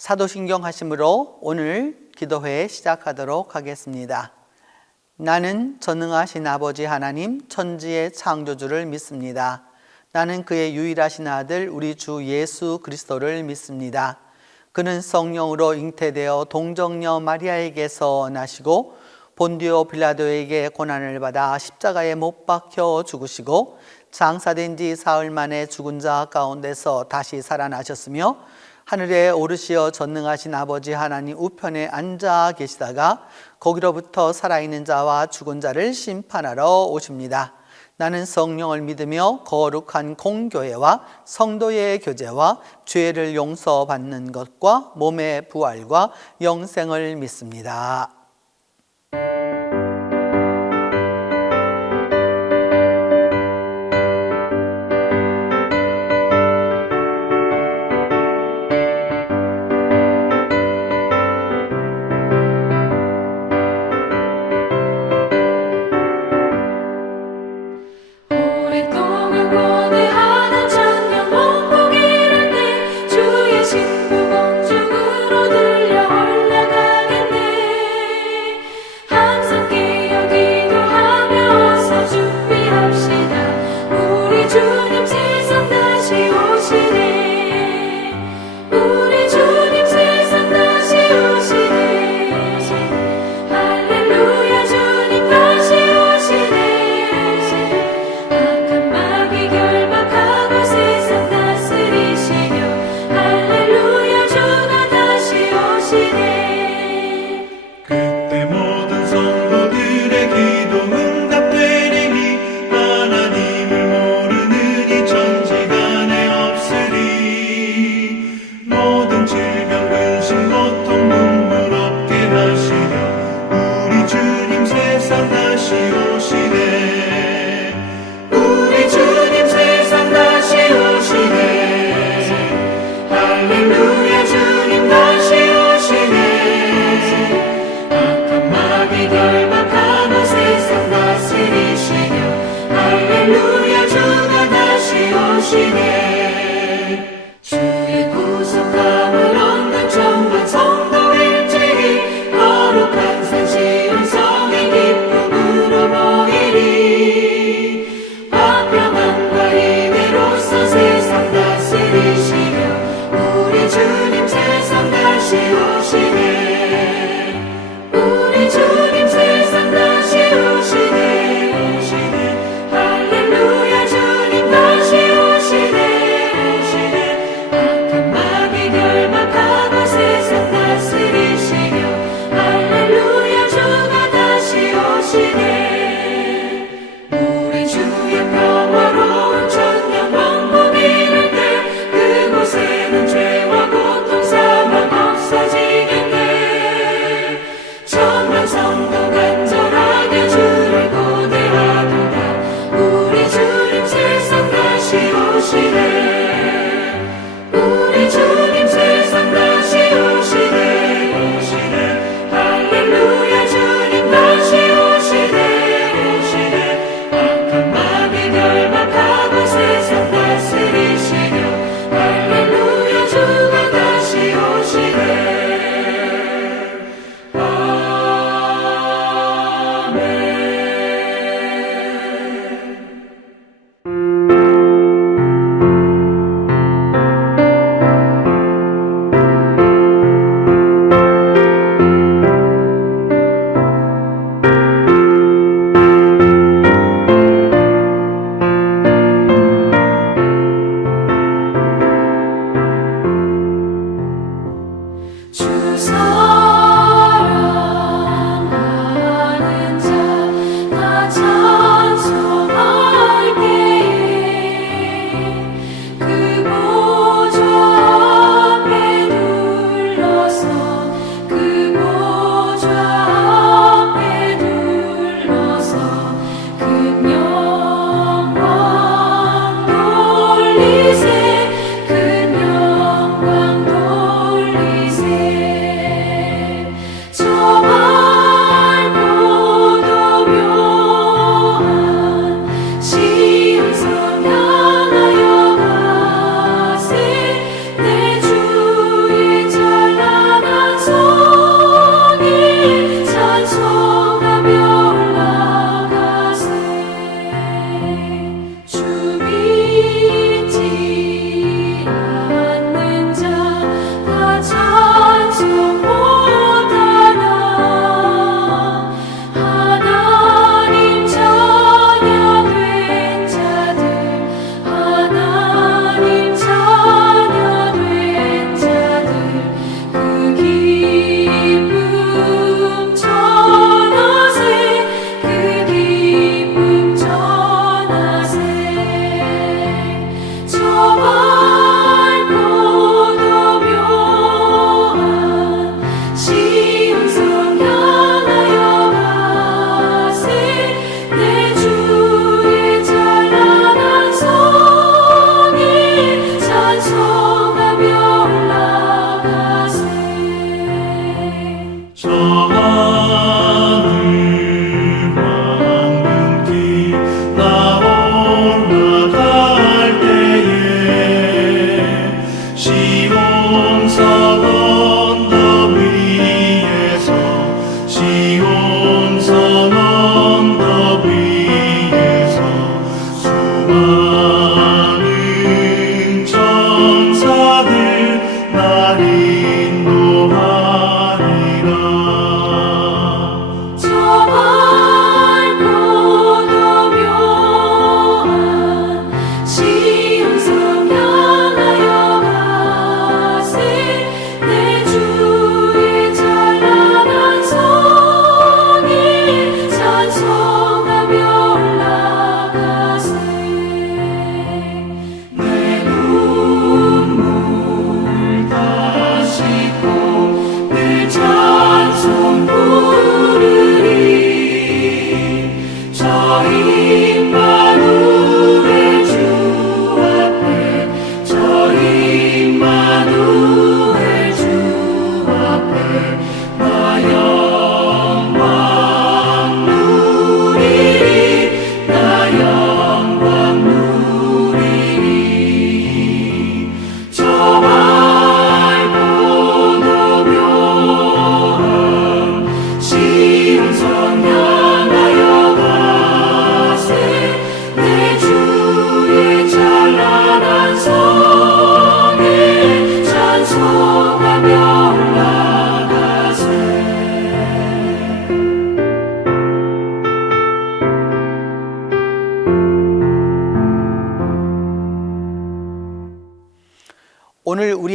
사도신경 하심으로 오늘 기도회 시작하도록 하겠습니다. 나는 전능하신 아버지 하나님 천지의 창조주를 믿습니다. 나는 그의 유일하신 아들 우리 주 예수 그리스도를 믿습니다. 그는 성령으로 잉태되어 동정녀 마리아에게서 나시고 본디오 빌라도에게 고난을 받아 십자가에 못 박혀 죽으시고 장사된 지 사흘 만에 죽은 자 가운데서 다시 살아나셨으며 하늘에 오르시어 전능하신 아버지 하나님 우편에 앉아 계시다가 거기로부터 살아있는 자와 죽은 자를 심판하러 오십니다. 나는 성령을 믿으며 거룩한 공교회와 성도의 교제와 죄를 용서받는 것과 몸의 부활과 영생을 믿습니다. 그곳에는 죄와 고통 사망 없어지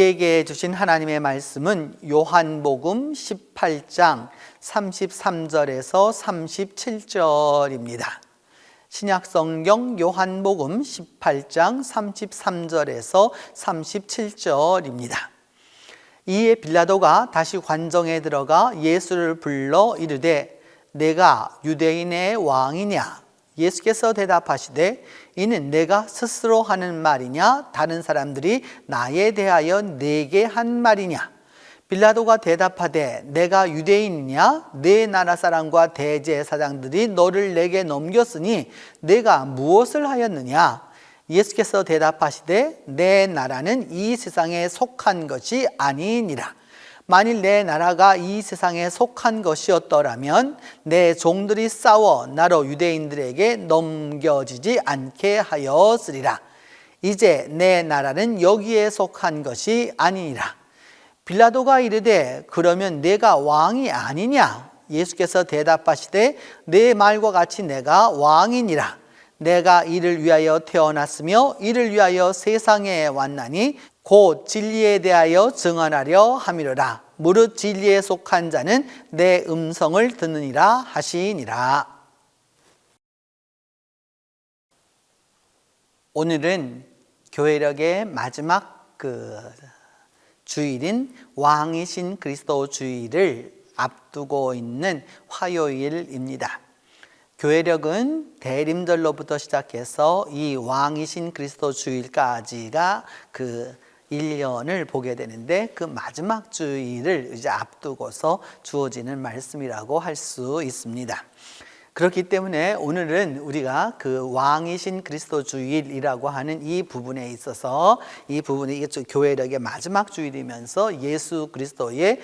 우리에게 주신 하나님의 말씀은 요한복음 18장 33절에서 37절입니다. 신약성경 요한복음 18장 33절에서 37절입니다. 이에 빌라도가 다시 관정에 들어가 예수를 불러 이르되 내가 유대인의 왕이냐? 예수께서 대답하시되 이는 내가 스스로 하는 말이냐? 다른 사람들이 나에 대하여 내게 한 말이냐? 빌라도가 대답하되 내가 유대인이냐? 내 나라 사람과 대제사장들이 너를 내게 넘겼으니 내가 무엇을 하였느냐? 예수께서 대답하시되 내 나라는 이 세상에 속한 것이 아니니라. 만일 내 나라가 이 세상에 속한 것이었더라면 내 종들이 싸워 나로 유대인들에게 넘겨지지 않게 하였으리라. 이제 내 나라는 여기에 속한 것이 아니니라. 빌라도가 이르되 그러면 내가 왕이 아니냐? 예수께서 대답하시되 내 말과 같이 내가 왕이니라. 내가 이를 위하여 태어났으며 이를 위하여 세상에 왔나니 곧 진리에 대하여 증언하려 함이로라. 무릇 진리에 속한 자는 내 음성을 듣느니라 하시니라. 오늘은 교회력의 마지막 주일인 왕이신 그리스도 주일을 앞두고 있는 화요일입니다. 교회력은 대림절로부터 시작해서 이 왕이신 그리스도 주일까지가 1년을 보게 되는데 그 마지막 주일을 이제 앞두고서 주어지는 말씀이라고 할 수 있습니다. 그렇기 때문에 오늘은 우리가 그 왕이신 그리스도 주일이라고 하는 이 부분에 있어서 이 부분이 이게 교회력의 마지막 주일이면서 예수 그리스도의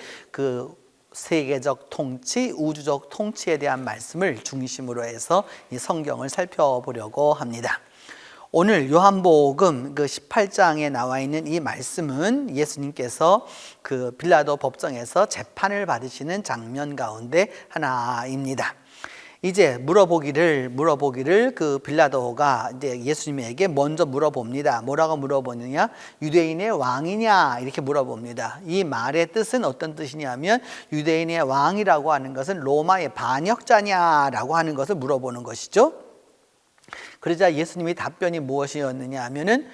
세계적 통치, 우주적 통치에 대한 말씀을 중심으로 해서 이 성경을 살펴보려고 합니다. 오늘 요한복음 18장에 나와 있는 이 말씀은 예수님께서 빌라도 법정에서 재판을 받으시는 장면 가운데 하나입니다. 이제 물어보기를 빌라도가 이제 예수님에게 먼저 물어봅니다. 뭐라고 물어보느냐? 유대인의 왕이냐? 이렇게 물어봅니다. 이 말의 뜻은 어떤 뜻이냐면 유대인의 왕이라고 하는 것은 로마의 반역자냐라고 하는 것을 물어보는 것이죠. 그러자 예수님의 답변이 무엇이었느냐 하면은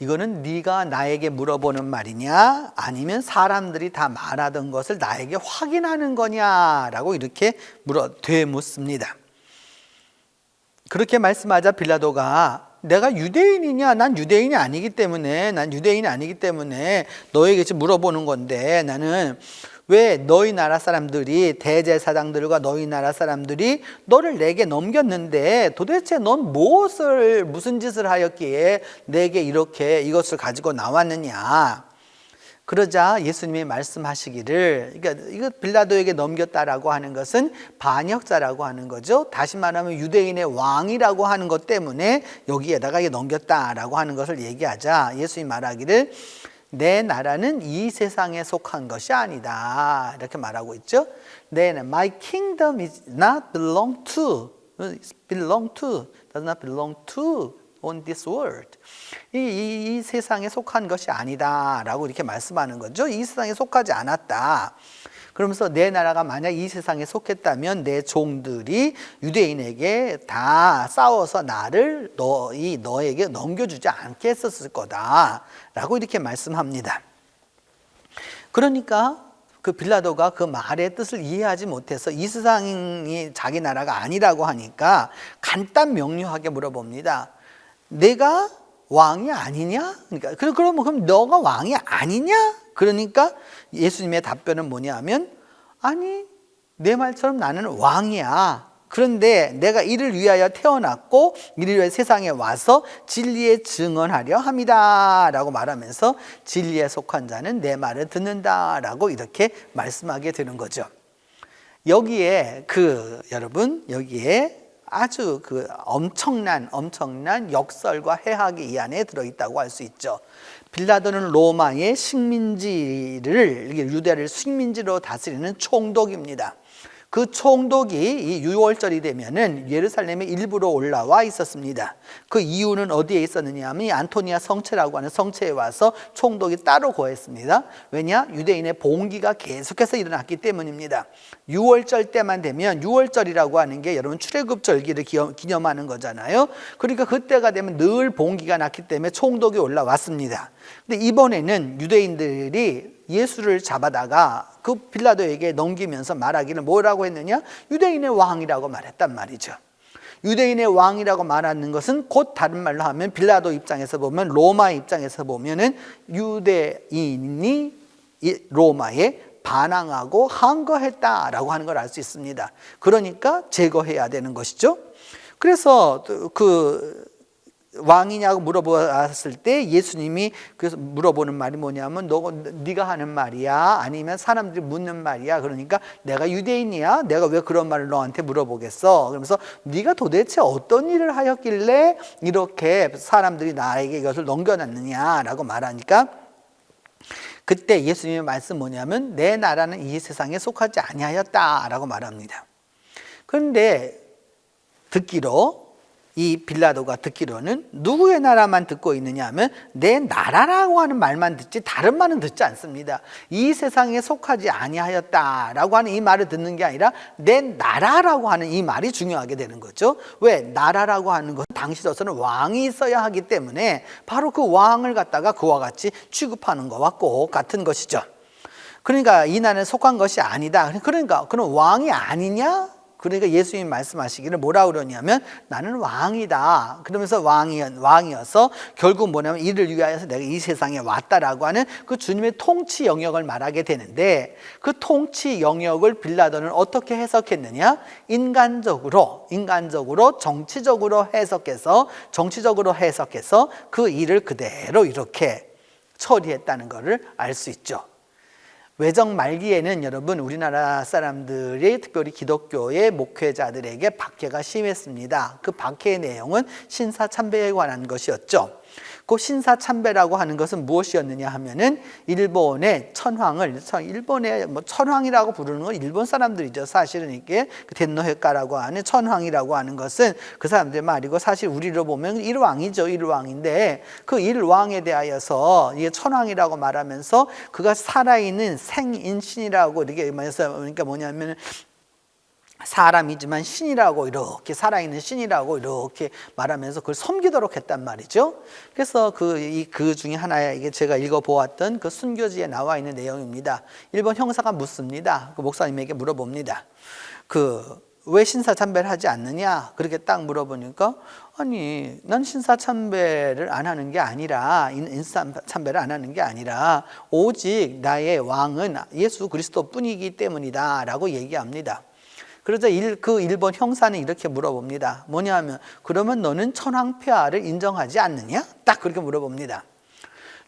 이거는 네가 나에게 물어보는 말이냐 아니면 사람들이 다 말하던 것을 나에게 확인하는 거냐라고 이렇게 되묻습니다. 그렇게 말씀하자 빌라도가 내가 유대인이냐? 난 유대인이 아니기 때문에 너에게 물어보는 건데 나는 왜 너희 나라 사람들이 대제사장들과 너희 나라 사람들이 너를 내게 넘겼는데 도대체 넌 무슨 짓을 하였기에 내게 이것을 가지고 나왔느냐? 그러자 예수님이 말씀하시기를 이거 빌라도에게 넘겼다라고 하는 것은 반역자라고 하는 거죠. 다시 말하면 유대인의 왕이라고 하는 것 때문에 여기에다가 이게 넘겼다라고 하는 것을 얘기하자 예수님이 말하기를 내 나라는 이 세상에 속한 것이 아니다 이렇게 말하고 있죠. My kingdom is not belong to, does not belong to on this world. 이 세상에 속한 것이 아니다 라고 이렇게 말씀하는 거죠. 이 세상에 속하지 않았다. 그러면서 내 나라가 만약 이 세상에 속했다면 내 종들이 유대인에게 다 싸워서 나를 너에게 넘겨주지 않게 했었을 거다 라고 이렇게 말씀합니다. 그러니까 빌라도가 그 말의 뜻을 이해하지 못해서 이 세상이 자기 나라가 아니라고 하니까 간단 명료하게 물어봅니다. 내가 왕이 아니냐? 그럼 너가 왕이 아니냐? 그러니까 예수님의 답변은 뭐냐면 아니 내 말처럼 나는 왕이야. 그런데 내가 이를 위하여 태어났고 이를 위하여 세상에 와서 진리에 증언하려 합니다 라고 말하면서 진리에 속한 자는 내 말을 듣는다 라고 이렇게 말씀하게 되는 거죠. 여기에 여러분 여기에 아주 엄청난 역설과 해학이 이 안에 들어있다고 할 수 있죠. 빌라도는 로마의 식민지를 유대를 식민지로 다스리는 총독입니다. 그 총독이 이 유월절이 되면은 예루살렘에 일부러 올라와 있었습니다. 그 이유는 어디에 있었느냐 하면 이 안토니아 성체라고 하는 성체에 와서 총독이 따로 거했습니다. 왜냐? 유대인의 봉기가 계속해서 일어났기 때문입니다. 유월절 때만 되면, 유월절이라고 하는 게 여러분 출애굽 절기를 기념하는 거잖아요. 그러니까 그때가 되면 늘 봉기가 났기 때문에 총독이 올라왔습니다. 근데 이번에는 유대인들이 예수를 잡아다가 그 빌라도에게 넘기면서 말하기를 뭐라고 했느냐? 유대인의 왕이라고 말했단 말이죠. 유대인의 왕이라고 말하는 것은 곧 다른 말로 하면 빌라도 입장에서 보면, 로마 입장에서 보면은 유대인이 로마에 반항하고 항거했다라고 하는 걸 알 수 있습니다. 그러니까 제거해야 되는 것이죠. 그래서 그 왕이냐고 물어보았을 때 예수님이 그래서 물어보는 말이 뭐냐면 네가 하는 말이야? 아니면 사람들이 묻는 말이야? 그러니까 내가 유대인이야? 내가 왜 그런 말을 너한테 물어보겠어? 그러면서 네가 도대체 어떤 일을 하였길래 이렇게 사람들이 나에게 이것을 넘겨놨느냐라고 말하니까 그때 예수님의 말씀 뭐냐면 내 나라는 이 세상에 속하지 아니하였다라고 말합니다. 그런데 듣기로 이 빌라도가 듣기로는 누구의 나라만 듣고 있느냐 하면 내 나라라고 하는 말만 듣지 다른 말은 듣지 않습니다. 이 세상에 속하지 아니하였다라고 하는 이 말을 듣는 게 아니라 내 나라라고 하는 이 말이 중요하게 되는 거죠. 왜? 나라라고 하는 것은 당시로서는 왕이 있어야 하기 때문에 바로 그 왕을 갖다가 그와 같이 취급하는 것과 꼭 같은 것이죠. 그러니까 이 나라에 속한 것이 아니다. 그러니까 그럼 왕이 아니냐? 그러니까 예수님이 말씀하시기를 뭐라 그러냐면 나는 왕이다. 그러면서 왕이어서 결국 뭐냐면 이를 위하여서 내가 이 세상에 왔다라고 하는 그 주님의 통치 영역을 말하게 되는데 그 통치 영역을 빌라도는 어떻게 해석했느냐? 인간적으로 정치적으로 해석해서 그 일을 그대로 이렇게 처리했다는 것을 알 수 있죠. 외정 말기에는 여러분 우리나라 사람들이 특별히 기독교의 목회자들에게 박해가 심했습니다. 그 박해의 내용은 신사참배에 관한 것이었죠. 그 신사참배라고 하는 것은 무엇이었느냐 하면은 일본의 천황을, 일본의 천황이라고 부르는 건 일본 사람들이죠. 사실은 이게 텐노헤카라고 하는 천황이라고 하는 것은 그 사람들의 말이고 사실 우리로 보면 일왕이죠. 일왕인데 그 일왕에 대하여서 이게 천황이라고 말하면서 그가 살아있는 생인신이라고 이렇게 말해서 그러니까 뭐냐면 사람이지만 신이라고 이렇게 살아있는 신이라고 이렇게 말하면서 그걸 섬기도록 했단 말이죠. 그래서 그 중에 하나에 이게 제가 읽어보았던 그 순교지에 나와 있는 내용입니다. 일본 형사가 묻습니다. 그 목사님에게 물어봅니다. 왜 신사참배를 하지 않느냐? 그렇게 딱 물어보니까 아니 난 신사참배를 안 하는 게 아니라 인사참배를 안 하는 게 아니라 오직 나의 왕은 예수 그리스도 뿐이기 때문이다 라고 얘기합니다. 그러자 그 일본 형사는 이렇게 물어봅니다. 뭐냐 하면 그러면 너는 천황폐하를 인정하지 않느냐? 딱 그렇게 물어봅니다.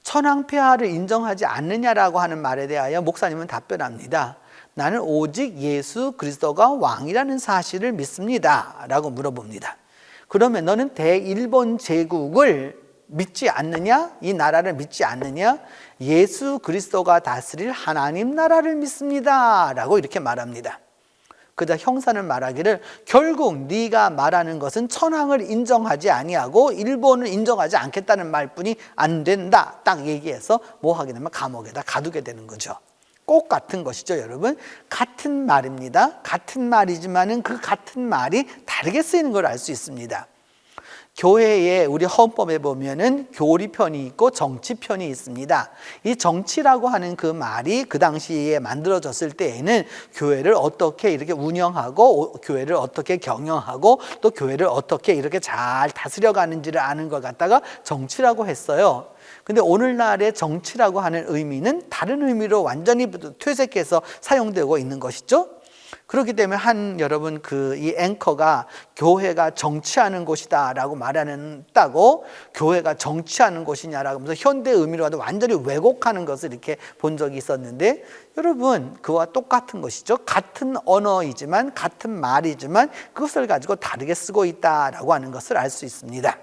천황폐하를 인정하지 않느냐라고 하는 말에 대하여 목사님은 답변합니다. 나는 오직 예수 그리스도가 왕이라는 사실을 믿습니다 라고 물어봅니다. 그러면 너는 대일본 제국을 믿지 않느냐? 이 나라를 믿지 않느냐? 예수 그리스도가 다스릴 하나님 나라를 믿습니다 라고 이렇게 말합니다. 그러자 형사는 말하기를 결국 네가 말하는 것은 천황을 인정하지 아니하고 일본을 인정하지 않겠다는 말뿐이 안 된다 딱 얘기해서 뭐 하게 되면 감옥에다 가두게 되는 거죠. 꼭 같은 것이죠 여러분. 같은 말입니다. 같은 말이지만은 그 같은 말이 다르게 쓰이는 걸 알 수 있습니다. 교회에 우리 헌법에 보면은 교리편이 있고 정치편이 있습니다. 이 정치라고 하는 그 말이 그 당시에 만들어졌을 때에는 교회를 어떻게 이렇게 운영하고 교회를 어떻게 경영하고 또 교회를 어떻게 이렇게 잘 다스려가는지를 아는 걸 갖다가 정치라고 했어요. 근데 오늘날의 정치라고 하는 의미는 다른 의미로 완전히 퇴색해서 사용되고 있는 것이죠. 그렇기 때문에 여러분 이 앵커가 교회가 정치하는 곳이다라고 말하는다고 교회가 정치하는 곳이냐라고 하면서 현대 의미로 완전히 왜곡하는 것을 이렇게 본 적이 있었는데 여러분 그와 똑같은 것이죠. 같은 언어이지만 같은 말이지만 그것을 가지고 다르게 쓰고 있다라고 하는 것을 알 수 있습니다.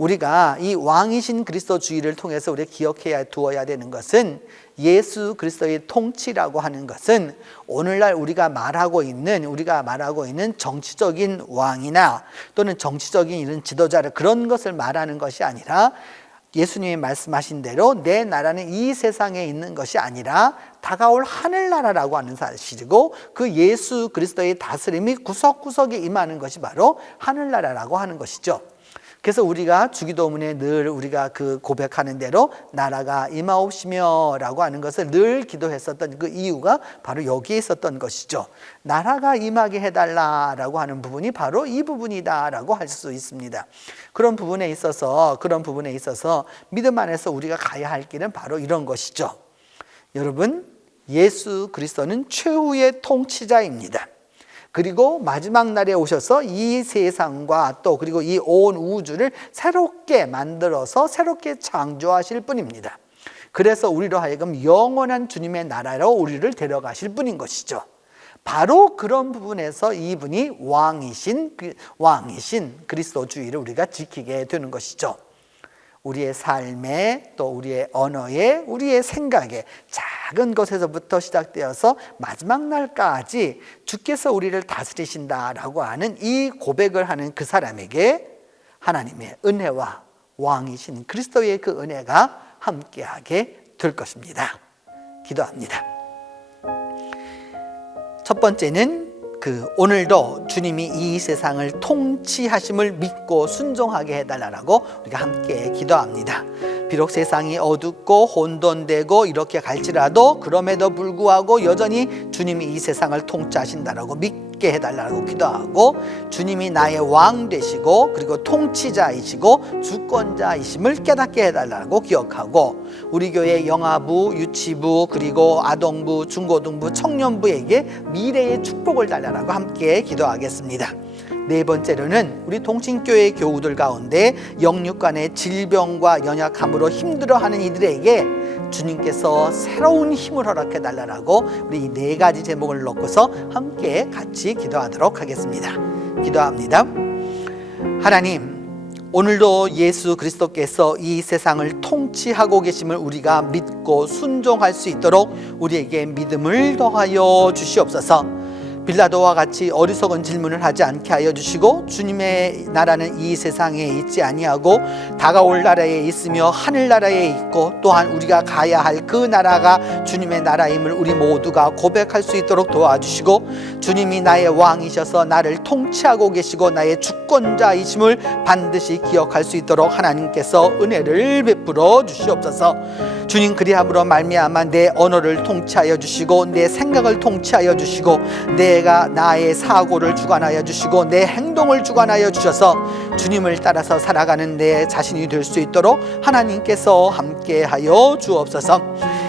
우리가 이 왕이신 그리스도 주의를 통해서 우리가 기억해야 두어야 되는 것은 예수 그리스도의 통치라고 하는 것은 오늘날 우리가 말하고 있는 정치적인 왕이나 또는 정치적인 이런 지도자를 그런 것을 말하는 것이 아니라 예수님이 말씀하신 대로 내 나라는 이 세상에 있는 것이 아니라 다가올 하늘나라라고 하는 사실이고 그 예수 그리스도의 다스림이 구석구석에 임하는 것이 바로 하늘나라라고 하는 것이죠. 그래서 우리가 주기도문에 늘 우리가 그 고백하는 대로 나라가 임하옵시며 라고 하는 것을 늘 기도했었던 그 이유가 바로 여기에 있었던 것이죠. 나라가 임하게 해달라라고 하는 부분이 바로 이 부분이다라고 할 수 있습니다. 그런 부분에 있어서 믿음 안에서 우리가 가야 할 길은 바로 이런 것이죠. 여러분, 예수 그리스도는 최후의 통치자입니다. 그리고 마지막 날에 오셔서 이 세상과 또 그리고 이 온 우주를 새롭게 만들어서 새롭게 창조하실 분입니다. 그래서 우리로 하여금 영원한 주님의 나라로 우리를 데려가실 분인 것이죠. 바로 그런 부분에서 이분이 왕이신 그리스도주의를 우리가 지키게 되는 것이죠. 우리의 삶에 또 우리의 언어에 우리의 생각에 작은 것에서부터 시작되어서 마지막 날까지 주께서 우리를 다스리신다라고 하는 이 고백을 하는 그 사람에게 하나님의 은혜와 왕이신 그리스도의 그 은혜가 함께하게 될 것입니다. 기도합니다. 첫 번째는 오늘도 주님이 이 세상을 통치하심을 믿고 순종하게 해달라고 우리가 함께 기도합니다. 비록 세상이 어둡고 혼돈되고 이렇게 갈지라도 그럼에도 불구하고 여전히 주님이 이 세상을 통치하신다라고 믿게 해달라고 기도하고 주님이 나의 왕 되시고 그리고 통치자이시고 주권자이심을 깨닫게 해달라고 기억하고 우리 교회 영아부, 유치부 그리고 아동부, 중고등부, 청년부에게 미래의 축복을 달라고 함께 기도하겠습니다. 네 번째로는 우리 동친교회 교우들 가운데 영육간의 질병과 연약함으로 힘들어하는 이들에게 주님께서 새로운 힘을 허락해 달라고 우리 이 네 가지 제목을 놓고서 함께 같이 기도하도록 하겠습니다. 기도합니다. 하나님, 오늘도 예수 그리스도께서 이 세상을 통치하고 계심을 우리가 믿고 순종할 수 있도록 우리에게 믿음을 더하여 주시옵소서. 빌라도와 같이 어리석은 질문을 하지 않게 하여 주시고 주님의 나라는 이 세상에 있지 아니하고 다가올 나라에 있으며 하늘나라에 있고 또한 우리가 가야 할 그 나라가 주님의 나라임을 우리 모두가 고백할 수 있도록 도와주시고 주님이 나의 왕이셔서 나를 통치하고 계시고 나의 주권자이심을 반드시 기억할 수 있도록 하나님께서 은혜를 베풀어 주시옵소서. 주님, 그리함으로 말미암아 내 언어를 통치하여 주시고 내 생각을 통치하여 주시고 내가 나의 사고를 주관하여 주시고 내 행동을 주관하여 주셔서 주님을 따라서 살아가는 내 자신이 될 수 있도록 하나님께서 함께하여 주옵소서.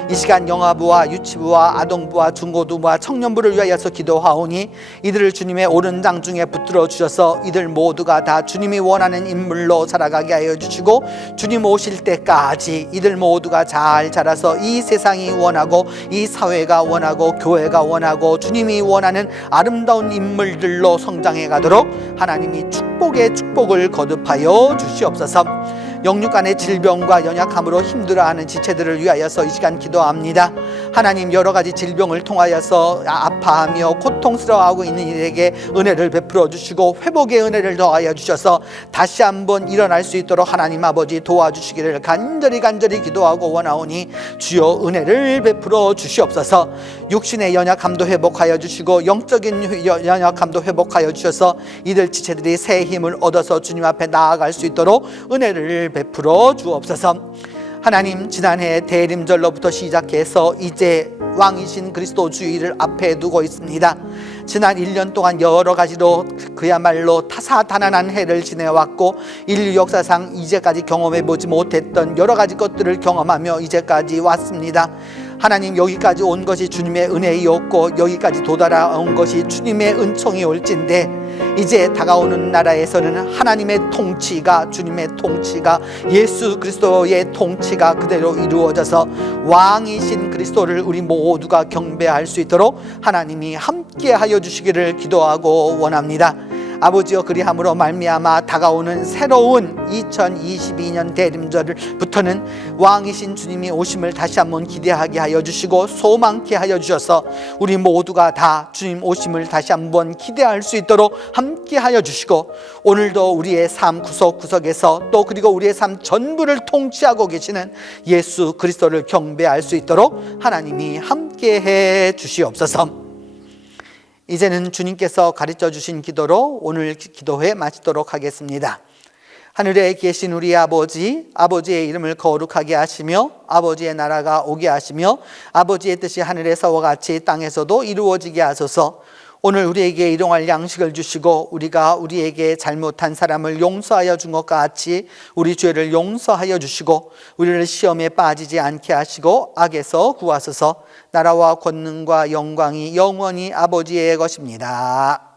이 시간 영아부와 유치부와 아동부와 중고등부와 청년부를 위하여서 기도하오니 이들을 주님의 오른장 중에 붙들어 주셔서 이들 모두가 다 주님이 원하는 인물로 살아가게 하여 주시고 주님 오실 때까지 이들 모두가 잘 자라서 이 세상이 원하고 이 사회가 원하고 교회가 원하고 주님이 원하는 아름다운 인물들로 성장해 가도록 하나님이 축복의 축복을 거듭하여 주시옵소서. 영육간의 질병과 연약함으로 힘들어하는 지체들을 위하여서 이 시간 기도합니다. 하나님, 여러 가지 질병을 통하여서 아파하며 고통스러워하고 있는 이들에게 은혜를 베풀어 주시고 회복의 은혜를 더하여 주셔서 다시 한번 일어날 수 있도록 하나님 아버지 도와주시기를 간절히 기도하고 원하오니 주여 은혜를 베풀어 주시옵소서. 육신의 연약함도 회복하여 주시고 영적인 연약함도 회복하여 주셔서 이들 지체들이 새 힘을 얻어서 주님 앞에 나아갈 수 있도록 은혜를 베풀어 주옵소서. 하나님, 지난해 대림절로부터 시작해서 이제 왕이신 그리스도 주의를 앞에 두고 있습니다. 지난 1년 동안 여러 가지로 그야말로 타사다난한 해를 지내왔고 인류 역사상 이제까지 경험해보지 못했던 여러 가지 것들을 경험하며 이제까지 왔습니다. 하나님, 여기까지 온 것이 주님의 은혜이었고 여기까지 도달한 것이 주님의 은총이 올진데 이제 다가오는 나라에서는 하나님의 통치가, 주님의 통치가, 예수 그리스도의 통치가 그대로 이루어져서 왕이신 그리스도를 우리 모두가 경배할 수 있도록 하나님이 함께하여 주시기를 기도하고 원합니다. 아버지여, 그리함으로 말미암아 다가오는 새로운 2022년 대림절부터는 왕이신 주님이 오심을 다시 한번 기대하게 하여 주시고 소망케 하여 주셔서 우리 모두가 다 주님 오심을 다시 한번 기대할 수 있도록 함께 하여 주시고, 오늘도 우리의 삶 구석구석에서 또 그리고 우리의 삶 전부를 통치하고 계시는 예수 그리스도를 경배할 수 있도록 하나님이 함께 해 주시옵소서. 이제는 주님께서 가르쳐 주신 기도로 오늘 기도회 마치도록 하겠습니다. 하늘에 계신 우리 아버지, 아버지의 이름을 거룩하게 하시며 아버지의 나라가 오게 하시며 아버지의 뜻이 하늘에서와 같이 땅에서도 이루어지게 하소서. 오늘 우리에게 일용할 양식을 주시고 우리가 우리에게 잘못한 사람을 용서하여 준 것 같이 우리 죄를 용서하여 주시고 우리를 시험에 빠지지 않게 하시고 악에서 구하소서. 나라와 권능과 영광이 영원히 아버지의 것입니다.